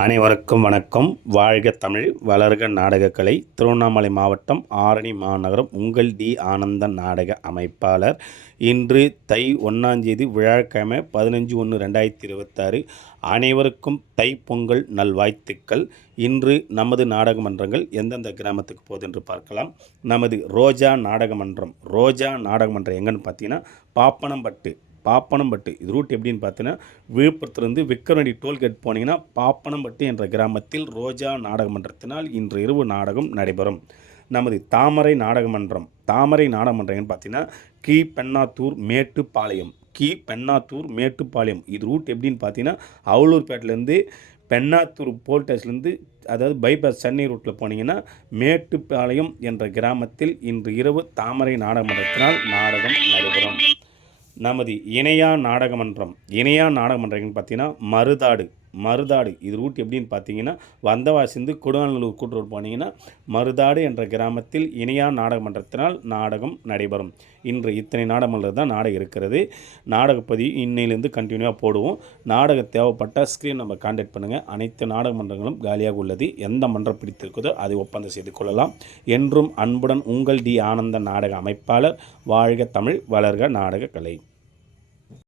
அனைவருக்கும் வணக்கம். வாழ்க தமிழ், வளர்க நாடகக்கலை. திருவண்ணாமலை மாவட்டம் ஆரணி மாநகரம் உங்கள் டி. ஆனந்தன் நாடக அமைப்பாளர். இன்று தை 1 வியாழக்கிழமை 15/1/2026. அனைவருக்கும் தைப்பொங்கல் நல்வாழ்த்துக்கள். இன்று நமது நாடகமன்றங்கள் எந்தெந்த கிராமத்துக்கு போகுது என்று பார்க்கலாம். நமது ரோஜா நாடகமன்றம் எங்கன்னு பார்த்தீங்கன்னா பாப்பனம்பட்டு இது ரூட் எப்படின்னு பார்த்தீங்கன்னா, விழுப்புரத்துலேருந்து விக்கிரவாண்டி டோல்கேட் போனீங்கன்னா பாப்பனம்பட்டு என்ற கிராமத்தில் ரோஜா நாடகமன்றத்தினால் இன்று இரவு நாடகம் நடைபெறும். நமது தாமரை நாடகமன்றம் எங்கன்னு பார்த்தீங்கன்னா, கீழ்பெண்ணாத்தூர் மேட்டுப்பாளையம் இது ரூட் எப்படின்னு பார்த்தீங்கன்னா, அவலூர்பேட்டிலேருந்து பெண்ணாத்தூர் போல் ஸ்டேஷன்லேருந்து, அதாவது பைபாஸ் சென்னை ரூட்டில் போனீங்கன்னா மேட்டுப்பாளையம் என்ற கிராமத்தில் இன்று இரவு தாமரை நாடகமன்றத்தினால் நாடகம் நடைபெறும். நமது இணையா நாடகமன்றம் எங்கன்னு பார்த்தீங்கன்னா, மருதாடு இது ரூட் எப்படின்னு பார்த்தீங்கன்னா, வந்தவாசிந்து கொடுங்கானூர் கூட்டுறவு போனீங்கன்னா மருதாடு என்ற கிராமத்தில் இணையா நாடகமன்றத்தினால் நாடகம் நடைபெறும். இன்று இத்தனை நாடகமன்றம் தான் நாடகம் இருக்கிறது. நாடகப்பதிவு இன்னையிலேருந்து கண்டினியூவாக போடுவோம். நாடகம் தேவைப்பட்ட ஸ்க்ரீன் நம்ம கான்டாக்ட் பண்ணுங்கள். அனைத்து நாடகமன்றங்களும் காலியாக உள்ளது. எந்த மன்றம் பிடித்திருக்குதோ அதை ஒப்பந்தம் செய்து கொள்ளலாம். என்றும் அன்புடன் உங்கள் டி. ஆனந்தன் நாடக அமைப்பாளர். வாழ்க தமிழ், வளர்க நாடக கலை.